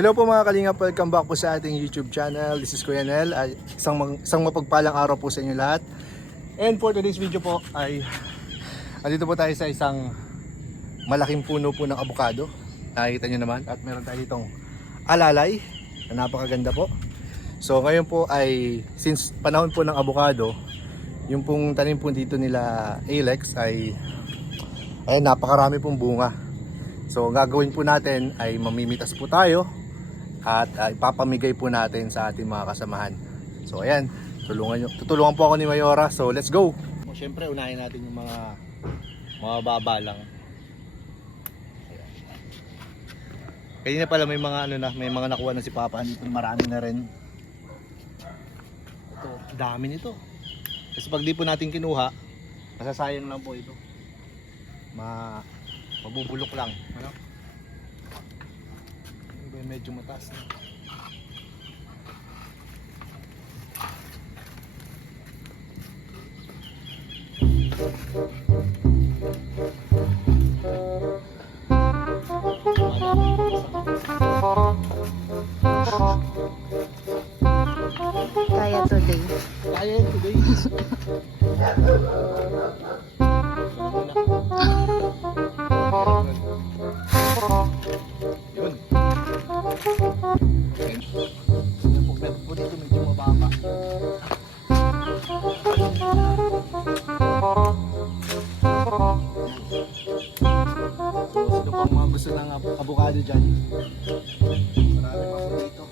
Hello po mga kalingap, welcome back po sa ating YouTube channel. This is Kuya Nel. Isang mapagpalang araw po sa inyo lahat. And for today's video po ay andito po tayo sa isang malaking puno po ng avocado. Nakikita nyo naman at meron tayo ditong alalay na napakaganda po. So ngayon po ay since panahon po ng avocado, yung pong tanim po dito nila Alex ay napakarami pong bunga. So gagawin po natin ay mamimitas po tayo at ipapamigay po natin sa ating mga kasamahan. So ayan, tutulungan po ako ni Mayora. So let's go. Siyempre unahin natin yung mga baba lang. Kanina pala may mga may mga nakuha na si Papa dito, marami na rin. Ito, dami nito. Kasi pag di po natin kinuha, masasayang lang po ito. Mabubulok lang, ano? Medyo mataas na. Kaya today. Kaya today. Yun. Yung po dito medyo mababa. So sino pang mga gusto ng avocado dyan? Marami pa po dito.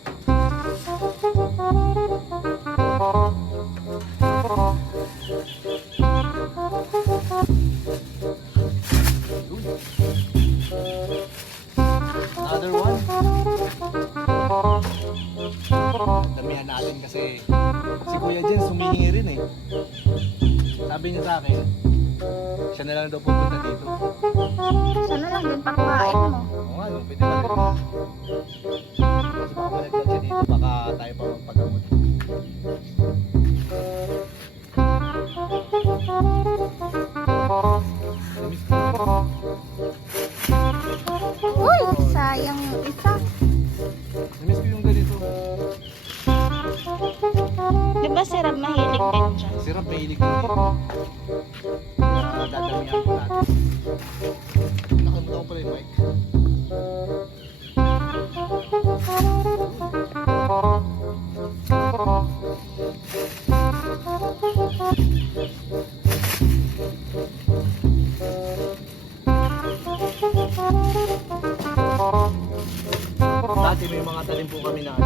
Another one. Damihan natin kasi si Kuya Jen sumihingi rin eh. Sabi niya sa akin, siya na lang daw pupunta dito. Sana lang din pakuhain mo. Oo nga, no, pwede na rin. Kasi baka malaglag siya dito, baka tayo pa magpagamot. Uy, sayang yung isa. Namiss ko yung ganito. Di ba sirap mahilig din dyan? Sirap, mahilig ko dito. Kaya dadamihan ko natin. Nakalimutan ko pala yung mic. Dati may mga talim po kami na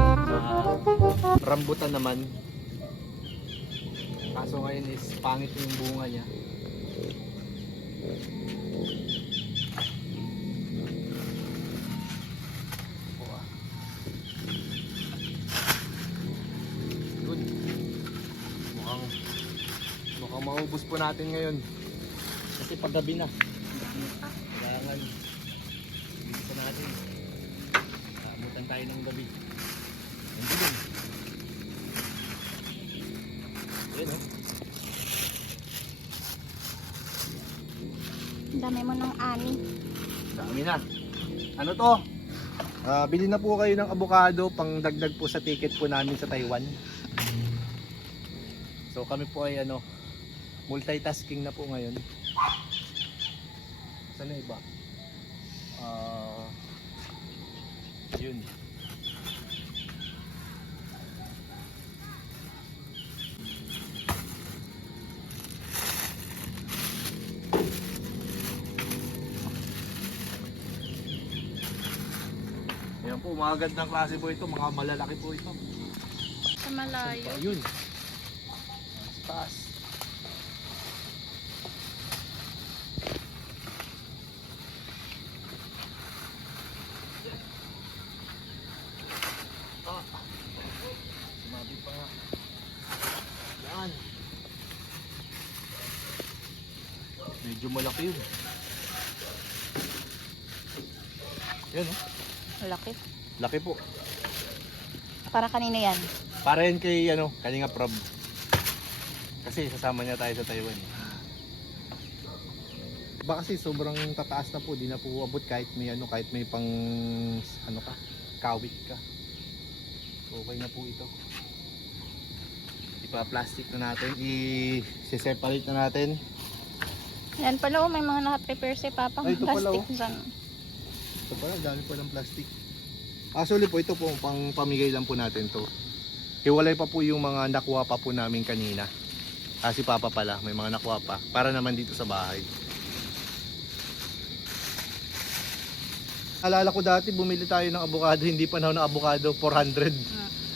rambutan naman. Kaso ngayon is pangit yung bunga niya. Good. Mukhang maubos po natin ngayon. Kasi paggabi na. Kailangan dito natin. Abutan tayo ng gabi. Hindi din. Ayan o. Ang dami mo ng ani. Dami na. Ano to? Bili na po kayo ng avocado pang dagdag po sa ticket po namin sa Taiwan. So kami po ay multitasking na po ngayon. Saan na iba? Yun. Ayan po, mga gandang klase po ito, mga malalaki po ito. Sa malayo. Ayun. Taas. Sumabi pa nga. Yan. Medyo malaki yun. Yan o. Malaki. Laki po. Para kanino yan? Para yan kay Kalinga Prab. Kasi sasama niya tayo sa Taiwan. Baka kasi sobrang tataas na po, di na po abot kahit may kahit may pang ka, kawit ka. So, okay na po ito. Ipa-plastic na natin, i-separate na natin. Yan pala, may mga naka-prepare si Papa. Ay, ito pala, Plastic dyan. Ito pala, dami pa ng plastic. Actually po, ito po, pang pamigay lang po natin to. Hiwalay pa po yung mga nakuha pa po namin kanina. Kasi Papa pala, may mga nakuha pa. Para naman dito sa bahay. Alala ko dati, bumili tayo ng avocado, hindi pa na ng avocado, 400.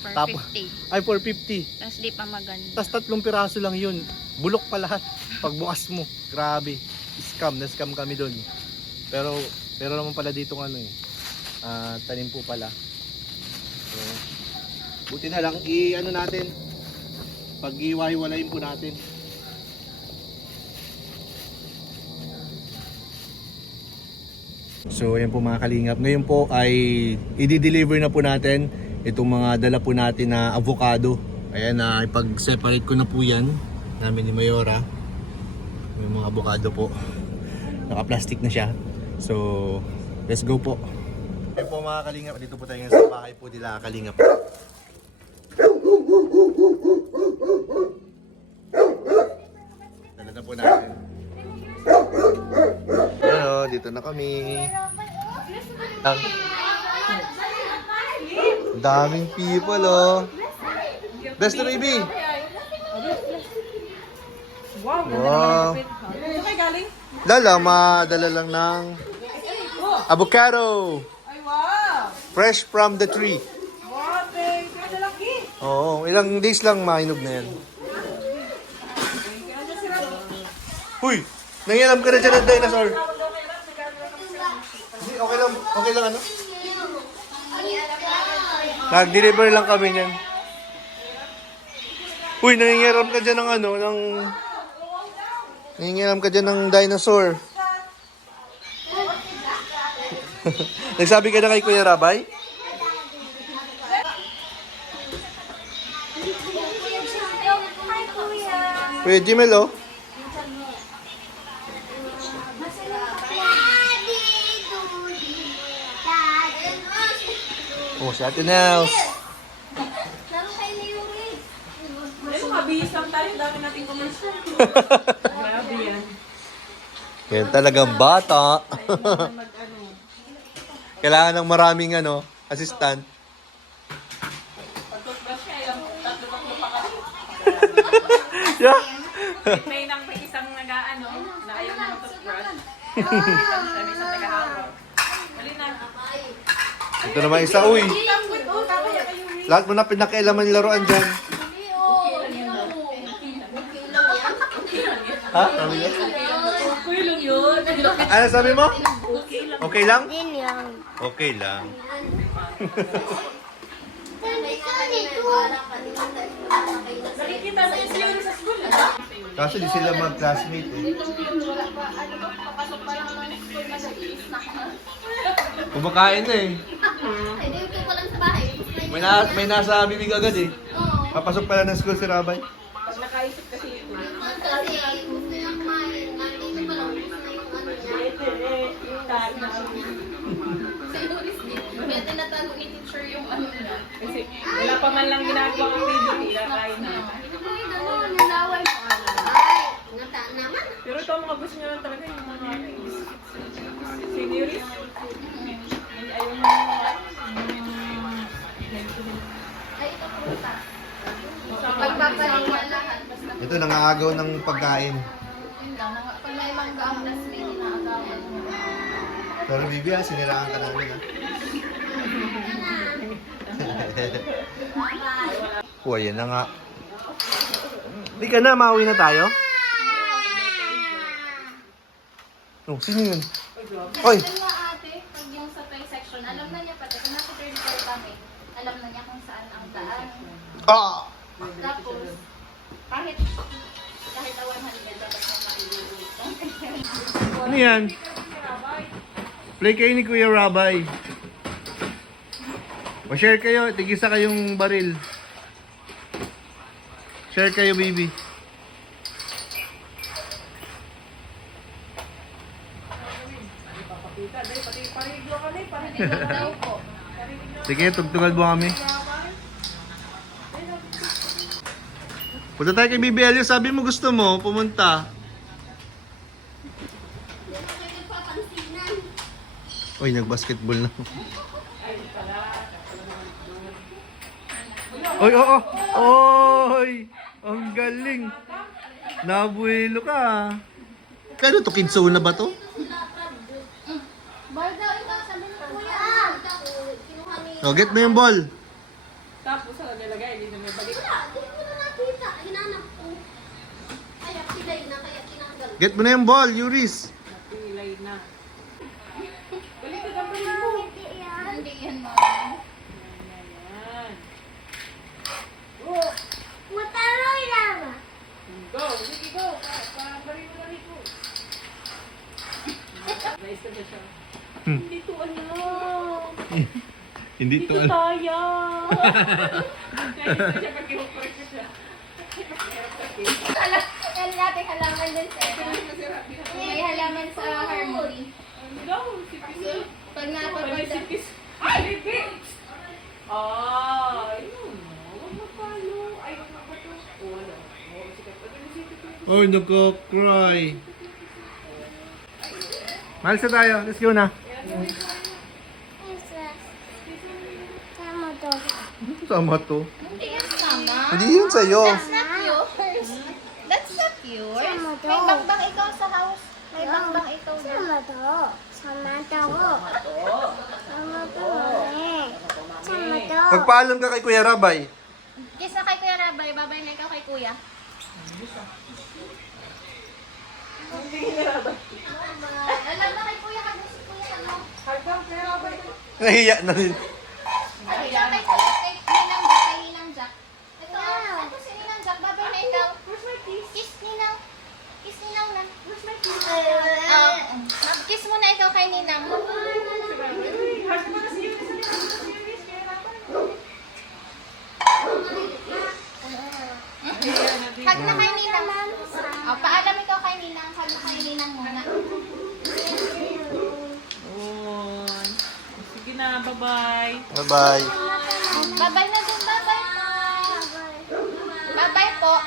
Per Tapos, 50. ay 450. Tapos di pa maganda. Tapos 3 piraso lang yun. Bulok pa lahat. Pagbukas mo, grabe. Na-scam kami doon. Pero naman pala dito ano eh. Tanim po pala. So, buti na lang i-ano natin. Pag-iwahiwalayin po natin. So ayan po mga kalingap. Ngayon po ay i-deliver na po natin itong mga dala po natin na avocado. Ayan na ipag-separate ko na po yan namin ni Mayora. May mga avocado po. Naka-plastic na siya. So let's go po. Ayan po mga kalingap. Dito po tayo ngayon sa bahay po nila kalingap. Dala na po natin. Ayan, dito na kami. Ang daming people oh. Best na baby. Wow. Dala, madala lang ng avocado. Fresh from the tree. Oo, ilang days lang mainog na yan. Huy! Nangialam ka na dyan ng dinosaur. Hindi, okay lang ano? Nag-deliver lang kami niyan. Uy, nangingiram ka dyan ng ano, nangingiram ka dyan ng dinosaur. Nagsabi ka na kay Kuya Rabay? Kuya Jimel, oh. Oh, si Ate Nels. Mabihis lang tayo, dami nating commercial. Grabe yan. Yan talagang bata. Kailangan ng maraming assistant. Pag-toothbrush niya, ilang tatlo pa kasi. Yeah. May isang nag-ano, na ayaw na mag-toothbrush. Isang taga-hawak. Mali na. Ito naman isa, uy. Lahat mo na pinakailaman yung laruan dyan. Ha? Sabi niya? Okay lang yun. Ano sabi mo? Okay lang? lang. Okay lang. Nakikita sa iyo sa school. Kaso di sila mag-classmate eh. Kumakain na eh. May nasa bibig agad eh. Papasok pala ng school si Rabay. Pag nakaisip kasi ito. May tinatago ni teacher yung ano niya. Kasi wala pa man lang ginagawa ang activity, nakain na. Pero ito ang mga gusto nyo lang talaga yung mga senioris. Ayaw mo Ito nangaagaw ng pagkain. Pag may manggang na sweet, inaagawan. Pero Bibi siniraan ka namin ha. Uy, yan na nga. Hindi ka na, mauwi na tayo? Oh, sino yun? Oy! Ito nga ate, pag yung sa toy section, alam na niya pati. Kung nasa third floor kami, alam na niya kung saan ang daan. Ah! Tapos, kahit na 100, dapat na mailulito. Ano yan? Play kayo ni Kuya Rabay. Pa-share kayo, tigisa kayong baril. Share kayo, baby. Daw po. Sige, tugtugan mo kami. Punta tayo kay Bibi Elio. Sabi mo gusto mo pumunta. Uy, nag-basketball na. Oy, oo. Oy, ang galing. Nabuelo ka. Kano to? Kidsona ba to? Ball daw ito, sabi ng kuya. Kinuha ni... Oh, get mo yung ball. Tapos sa nilagay, hindi na may balik. Hindi ko na nakita. Hinanap ko. Kaya pilay na, kaya tinanggal. Get mo na yung ball, Yuris. Napilay na. Balik ka dapat mo. Hindi yan, mama. Ayan. Mataroy lang. Go, sige go. Balik mo na rito. Nice na siya. Hindi to alam. Hindi Hindi to kaya. Nice na siya pag i-correct ko siya. Yan natin halaman din sa may halaman sa harmony. Go, sipis. Pag Pwede napapagda. sipis. Ay, baby! Ay, no. Huwag magpalo. Ay, huwag magpato. Wala. Sikat pa din sipis. Oh, nagko-cry. Malis na tayo. Let's go na. Sama to. Hindi yan sama. Hindi yun sa'yo. That's not yours. That's not yours. May bangbang ikaw sa house. May bangbang ikaw na. Pagpaalam ka kay Kuya Rabay. Kiss na kay Kuya Rabay. Babay na ikaw kay Kuya. Alam na kay Kuya. Hag mo si Kuya. Ano? Nahiya na rin. Ay, ikaw kay Kuya. Kay Ninang Jack. Kay Ninang Jack. Ito si Ninang Jack. Babay na ikaw. Kiss Ninang. Kiss Ninang na. Mag-kiss mo na ikaw kay Ninang. Hag na kay Ninang. Paalam ikaw kay Ninang. Hag na kay Ninang muna. Oy. Sige na, bye-bye. Bye-bye. Babay na din. Babay po. Babay po.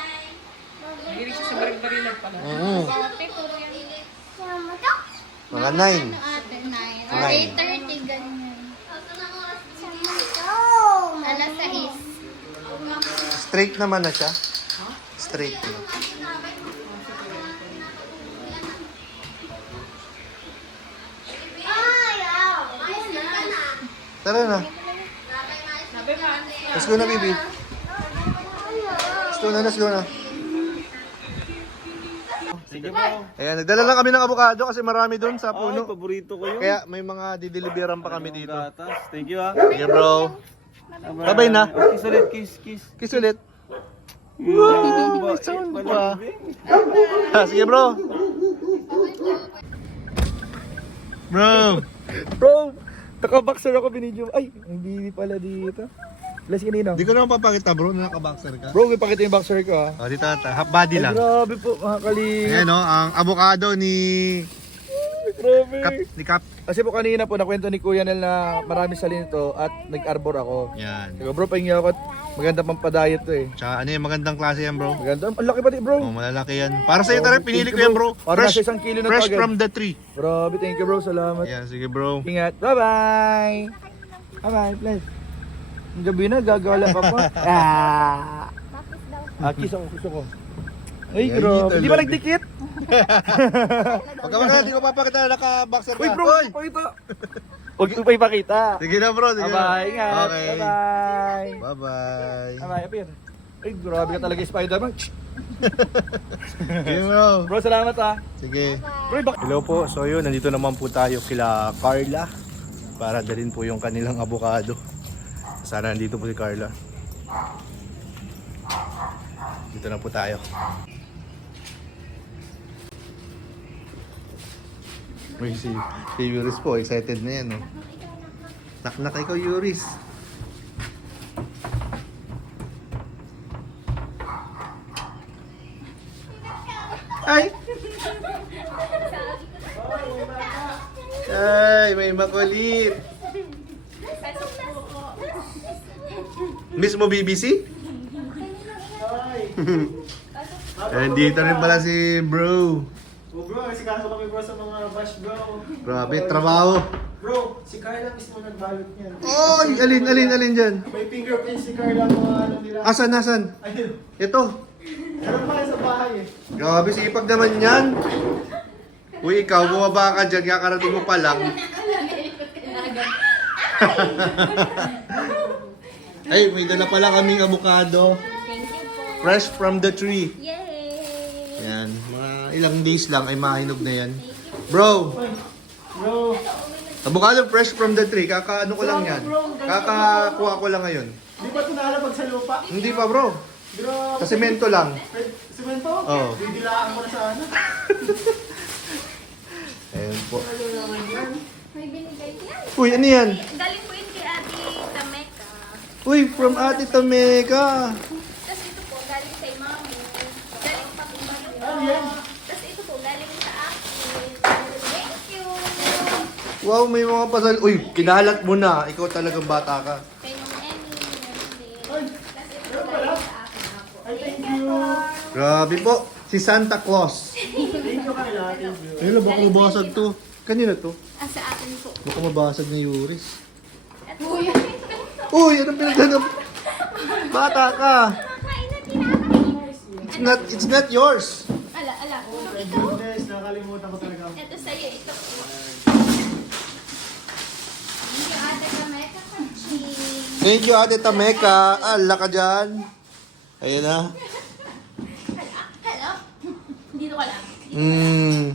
Hindi siya sa barig-barilag pala. Ate, puro yan. Mga 9. Ano ate? 9. Or 8:30, ganyan. Alas 6. Straight naman na siya. Straight na. Tara na. Sabi ma, Let's go na, baby. Let's go na, let's go na. Sige po. Ayan, nagdala lang kami ng avocado kasi marami doon sa Ay, puno. paborito ko yun. Kaya may mga dideliveran pa kami dito. Gatas. Thank you ah. Sige bro. Bye-bye na. Oh, kiss ulit, kiss, kiss. Kiss ulit. Wow, may sound pa. Sige bro. Bro. Bro, naka-boxer ako binidyo. Ay, hindi pala dito. Bless kanina. Di ko naman papakita bro na naka-boxer ka. Bro, ipakita yung boxer ko ah. O, dito half body Ay, lang. grabe po, mga kalinga. Ayan o, ang avocado ni Grabe. Cap. Kasi po kanina po, nakwento ni Kuya Nel na marami sa nito at nag-arbor ako. Yan. Sabi ko, bro, pahingi ako at maganda pang pa-diet to eh. Tsaka ano yung magandang klase yan bro. Maganda. Ang laki pati bro. Oh, malalaki yan. Para sa'yo tara, pinili ko yan bro. Para Fresh, nasa 1 kilo na to fresh agad. from the tree. Grabe, thank you bro. Salamat. Yan, sige bro. Ingat. Bye-bye. Bye-bye, bless. Ang gabi na, gagawala pa po. Kiss ako, gusto ko. Ay, Ay, grabe. Di ba talaga. nagdikit? Pagka wala, di ko papakita na naka-boxer ka. Uy bro, pakita. Huwag mo pa ipakita. Sige na bro, sige na. Bye-bye, ingat. Okay. Bye-bye. Bye-bye. Bye-bye, apir. Ay, grabe ka talaga Spider-Man. Sige bro. Bro, salamat ah. Sige. Bro, Hello po. So yun, nandito naman po tayo kila Carla para dalhin po yung kanilang avocado. Sana nandito po si Carla. Dito na po tayo. Uy, si Yuris po, excited na yan. Oh. Nak ikaw, Yuris. Ay! Ay, may makulit. Miss mo BBC? And dito rin pala si bro. Oh bro, sikaso kami bro sa mga bash bro. Grabe, trabaho. Bro, si Carla mismo nagbalot niyan. Oy, alin dyan? May fingerprints si Carla mga ano nila. Asan? Ayun. Ito. Meron pa yan sa bahay eh. Grabe, sipag naman yan. Uy, ikaw, bumaba ka dyan, kakarating mo pa lang. Ay, may dala pala kaming avocado. Thank you po. Fresh from the tree. Yay! Yan, mga ilang days lang ay mahinog na yan. Bro, Bro, avocado fresh from the tree. Kakaano ko lang yan. Kakakuha ko lang ngayon. di ba ito nalabag sa lupa? Hindi pa bro. Bro, Sa semento lang. simento? Oo. Didilaan ko na sa ano. Ayan po. May binigay yan. Uy, ano yan? Galing po yun kay Ate Tameka. Uy, from Ate Tameka. Tapos ito po, galing kay Mami. Galing pa po Ano yan? Tapos ito po, galing sa akin. Thank you! Wow, may mga pasal. Uy, kinalat mo na. Ikaw talagang bata ka. Kay Ma'am Emmy. Ay, Tapos ito po, galing sa akin ako. ay thank you. Grabe po. Si Santa Claus. Thank you Carla, thank you. Ayun, baka mabasag to. Kanina to. Ah, sa akin po. Baka mabasag na Yuris. At po yun. Uy, anong pinagdanap? Bata ka. Kumakain na tinakain. It's not yours. Ala. Ito. Goodness, nakalimutan ko talaga. Ito sa'yo. Ito po. Thank you, Ate Tameka Kaching. Thank you, Ate Tameka. Ala ka dyan. Ayun na. Hello? Dito ka lang. Eh.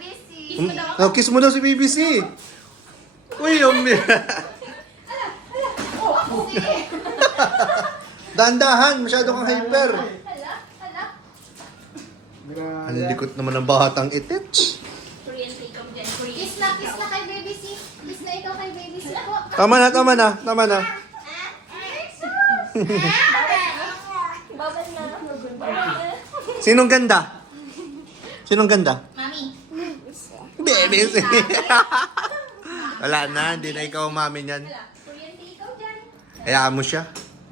Busy. Oh, kiss mo daw si BBC. Uy, Dandahan, masyado kang hyper. Hala. Ang likot naman ng batang itich. Korean take-off dyan. Kiss na kay Baby C. Kiss na ikaw kay Baby C po. Tama na. Babal na. Sinong ganda? Mami. BBC. Wala na, hindi na ikaw ang mami niyan. Korean take-off dyan. Hayaan mo siya.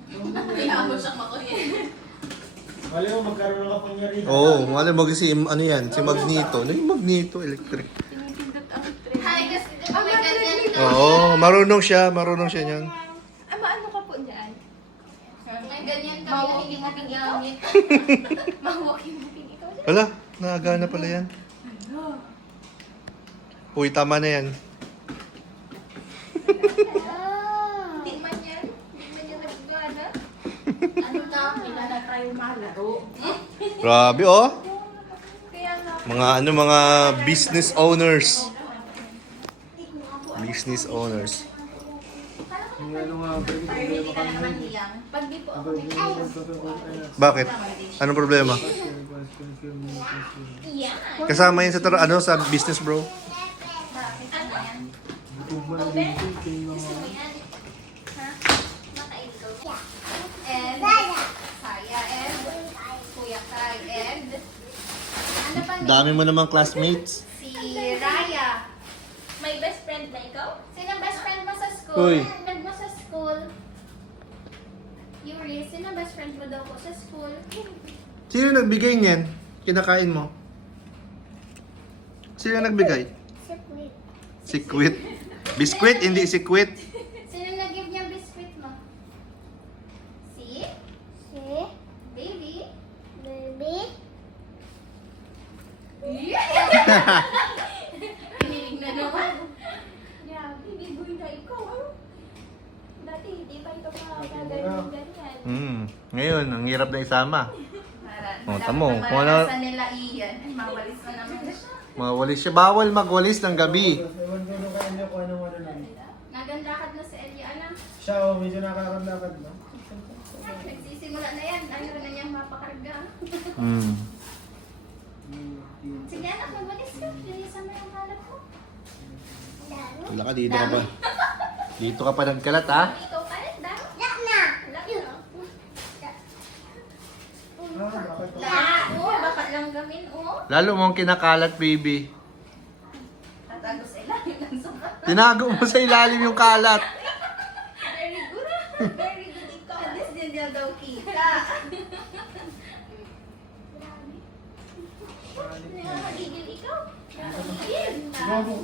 Kaya mo siyang makuhin. Wala mo magkaroon ng kapangyarihan. Oo, ano mo kasi, ano yan, si Magneto. Ano yung Magneto? Electric. Hi, kasi di ba may ganyan ka? Oo, marunong siya niyan. Ano ka po dyan? May ganyan kami na hindi natin gamit. Mahuwaking natin ikaw dyan. Wala, naagana pala yan. Uy, tama na yan. Hindi man yan. Hindi man yan nagbana. Ano na? Kailangan tayo malaro. Grabe, oh. Kaya nga. Mga business owners. Business owners. Ano nga, Hindi ka naman hiyang. Pag di po ako Bakit? Anong problema? Iyan. Kasama yan sa, sa business, bro. Bakit? Ano yan? Open? Gusto mo yan? Ha? Makain ko. And Saya and Kuya Kai and ano pa niya? Dami mo namang classmates. Si Raya. May best friend na ikaw? Sino best friend mo sa school? Uy. Friend mo sa school? Yuri, sino best friend mo daw po sa school? Sino nagbigay niyan? Kinakain mo? Sino nagbigay? Sikwit. Biskwit, hindi sikwit. Sino nag-give niya biscuit mo? Si? Baby? Pinilig na naman. Grabe, bigoy na ikaw. Dati hindi pa ito makakagaling ganyan. Ngayon, ang hirap na isama. Oh, tamo. Kung ano- Maranasan nila iyan. Ay, mawalis na naman siya. Mawalis siya. Bawal magwalis ng gabi. Ewan ko nung kanya kung anong ano lang. Nagandakad na si Eliana. Siya, medyo nakakandakad na. Nagsisimula na yan. Ayaw na niyang mapakarga. Sige anak, magwalis ka. Lilisan mo yung halap ko. Wala ka, dito ka pa. Dito ka pa nagkalat, ha? Ikaw pa rin, dami. Yak na! Yak na. Bakit lang gamin, oh. Lalo mong kinakalat, baby. Tatago sa ilalim ng sukat. Tinago mo sa ilalim yung kalat. Very Very good ikaw. Alis din niya daw kita. Nakakagigil ikaw. Nakakagigil.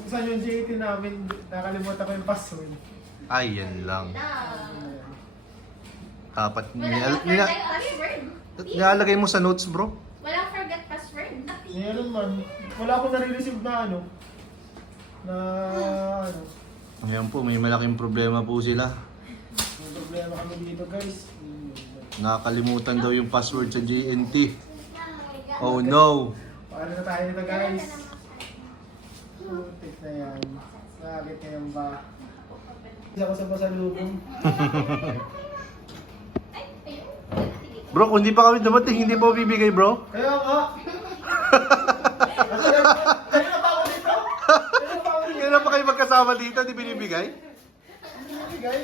Saan yung GAT namin, nakalimutan ko yung password. Ay, yan lang. Dapat Walang forget password. nilalagay mo sa notes, bro. Walang forget password. Meron man. Wala akong nare-receive na ano. Na ano. Ayan po, may malaking problema po sila. May problema kami dito guys. Nakakalimutan daw yung password sa GNT. Oh no! Paano na tayo nito guys? Putik na yan. Nakakit na yan ba? Hindi ako sa pasalubong. Bro, kung hindi pa kami dumating, hindi pa bibigay, bro. Kaya nga! Kaya na ba ako dito? Kaya na ba ako dito? Kailan pa kayo magkasama dito, hindi binibigay? Binibigay?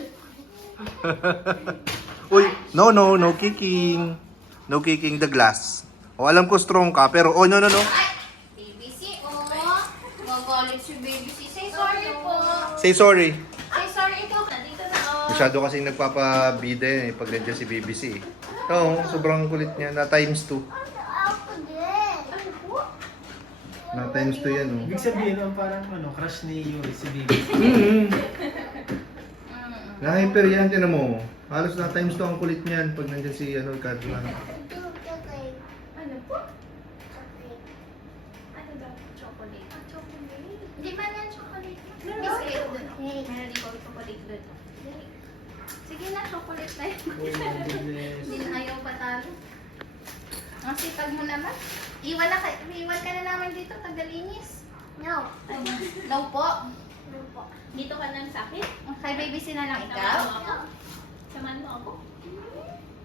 Uy, no kicking. No kicking the glass. O, alam ko strong ka, pero no. Ay, BBC, oh. Magalit si BBC. Say sorry po. Say sorry. Say sorry ikaw. Nandito na, oh. Masyado kasing nagpapabida pag nandiyan si BBC. Oo, sobrang kulit niya. Na times 2. Ako din. Ano po? Na times 2 yan, oh. Ibig sabihin ang parang ano, crush ni Yuri si Bibi. Na-hyper yan, tinan mo. Halos na times 2 ang kulit niyan pag nandiyan si Kadlan. Ano po? Ano daw? Chocolate. Ah, chocolate. Hindi man yan chocolate. Biscuit doon. Meron ikaw chocolate doon. Sige na, chocolate na yun. Oh my goodness. Hindi na ayaw patalo. Ang sipag mo naman. Iwan ka na naman dito, tagalinis. No. No po. No po. Dito ka lang sa akin. Kay baby si na lang Samahan mo ikaw. ako. Samahan mo ako.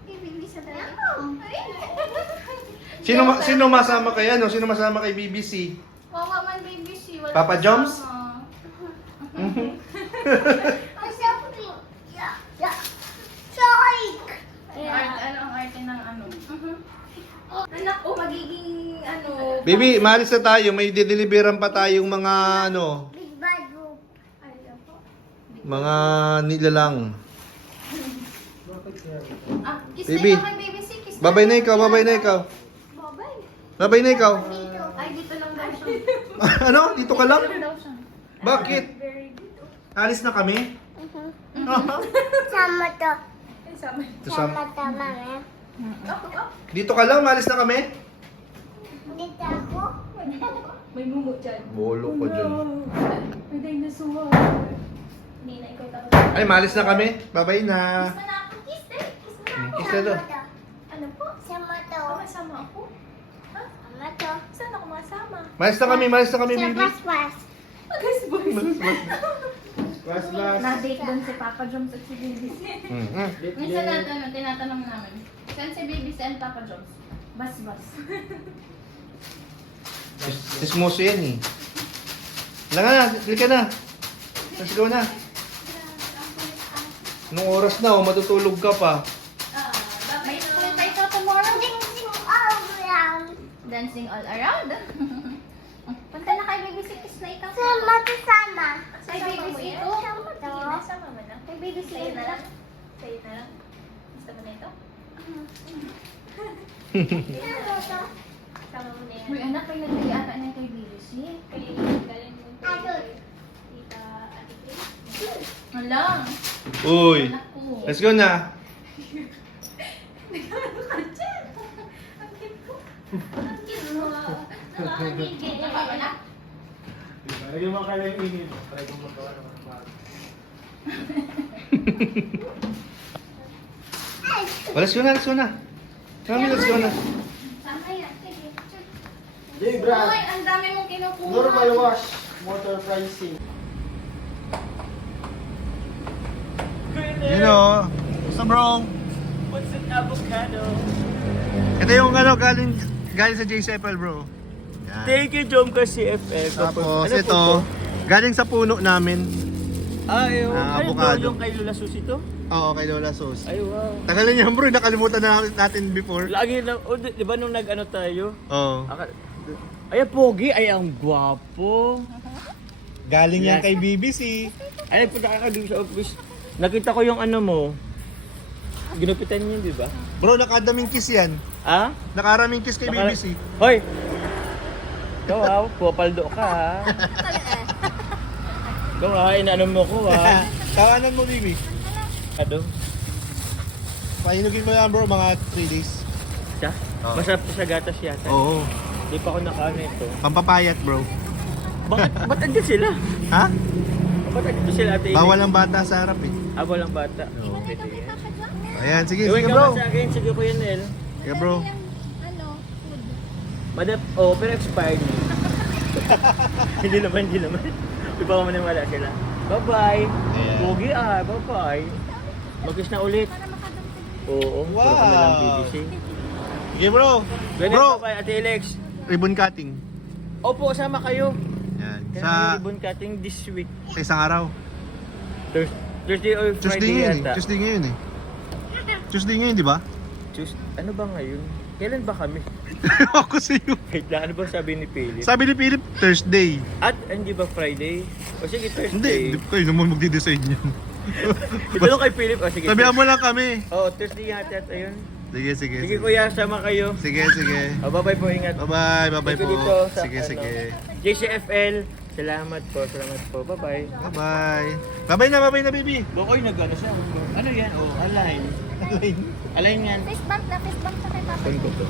Kay baby sa na lang. Sino masama kay Sino masama kay BBC? Wawa man baby si. Wala Papa kasama. Joms? Ang sapo din. Yeah. Sorry. Ano ang arte ng ano? Anak ko, magiging Baby, maalis na tayo. May dideliveran pa tayong mga Big bad group. Ano po? mga nilalang. Bakit kaya? Kiss Baby. na yung kay baby si. Kiss Babay na ikaw, babay na ikaw. Babay. Babay na ikaw. Dito. Ay, dito lang daw siya. Ano? Dito ka lang? Dito daw siya. Bakit? Very good. Alis na kami? Sama to. Sama. to, mami. Dito ka lang? Maalis na kami? Dito ako. May mumu dyan. Bolo ko dyan. May dinosaur. Hindi na ikaw tapos. Ay, maalis na kami. Babay na. Kiss na ako. Kiss na. Kiss na ako. Kiss na to. Ano po? Sama to. Masama ako? Sama to. Saan ako masama? Maalis na kami, Sa baby. paspas. Bas, bas. Na-date doon si Papa Joms at si Baby. Minsan tinatanong namin. Saan si baby si and Papa Jones? Bas-bas. Sismoso yan eh. Wala nga na, halika na. Let's go na. Anong oras na matutulog ka pa. May school tayo tomorrow. Dancing all around. Dancing all around? Punta na kay baby si Kiss na ikaw. Sama to sama. Kay baby si ito. Sama to. Sama mo na. Kay baby si Sa'yo ito. na lang. Sa'yo na lang. Gusto mo na ito? Sama mo na yan. Uy, anak, kay nagkayata niya kay baby si. Kay galing mo Tita Ate Grace. Hala. Uy, Anak ko. let's go na. Ang cute mo. Nakakagigil. Anak. Lagyan mo kaya yung init. Try kong magawa naman ng bago. Let's go na, let's go na. Kami, let's go na. Sama yan. Sige. Hey, Brad. Uy, ang dami mong kinukuha. Normal wash. Motor pricing. You know, what's up, bro? What's an avocado? Ito yung galing sa J7, bro. Yan. Thank you, Jom, kasi FF. Tapos Ano po ito, to? galing sa puno namin. Ay, Ah, ano avocado. to, yung kay Lula Susi to? Oo, kay Lola Sos. Ay, wow. Tagalan niya, bro. Nakalimutan na natin before. Lagi na, di ba nung nag-ano tayo? Oo. Ay, pogi. Ay, ang gwapo. Galing yan Yes. kay BBC. Ay, punta ka dun sa office. Nakita ko yung ano mo. Ginupitan niyo, di ba? Bro, nakadaming kiss yan. Ah? Nakaraming kiss kay Nakara- BBC. Hoy! Ikaw ha, pupaldo ka ha. Ikaw ha, inaano mo ko ha. Tawanan mo, baby. Ano? Pahinugin mo yan, bro, mga 3 days. Siya? Oo. Masarap to sa gatas yata. Oo. Di pa ako nakaano ito. Pampapayat, bro. Ba't andyan sila? Ha? Ba't andyan sila ate? Bawal ang bata sa harap eh. Ah, walang bata. Oo. Pwede yan. Ayan, sige, Gawin sige, ka bro. ba sa akin? Sige Kuya Nel. Sige, bro. Ano? Food. Madap, pero expired na. Hindi naman. Di pa ako maniwala sila. Bye-bye. Ayan. Pogi bye-bye. Mag-kiss na ulit. Para makadamtig. Oo, Wow. puro ka na lang BBC. Sige, bro. Ganun Bro, pa kay Ate Alex. ribbon cutting. Opo, sama kayo. Yan. Kaya Sa may ribbon cutting this week. isang araw. Thursday or Tuesday Friday ngayon yata. eh. Tuesday ngayon eh. Tuesday ngayon, di ba? Ano ba ngayon? Kailan ba kami? Ako sa iyo. Wait lang, ano ba sabi ni Philip? Sabi ni Philip, Thursday. At hindi ba Friday? O sige, Hindi, Thursday. hindi kayo naman magdi-design yan. Itanong kay Philip. O sige. Sabihan mo lang kami. Oo, Thursday yata at ayun. Sige, sige. Sige kuya, sama kayo. Sige, sige. O, bye-bye po, ingat. Bye-bye, bye-bye Dito, po. dito sa, Sige, ano, sige. JCFL, salamat po. Bye-bye. Bye-bye. Bye-bye na, baby. Bokoy, nag-ano siya. Ano yan? Oh, align. Align yan. Fist bump na kay Papa. Saan ko to?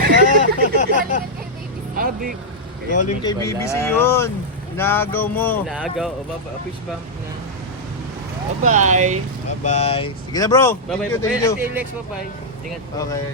Galingan kay baby. Big. Galing kay BBC yun. Naagaw mo. Naagaw. O, fish bump na. Bye-bye. Bye-bye. Sige na, bro. Bye-bye Thank you, po. thank you. Ate Alex, bye-bye. Ingat po. Okay.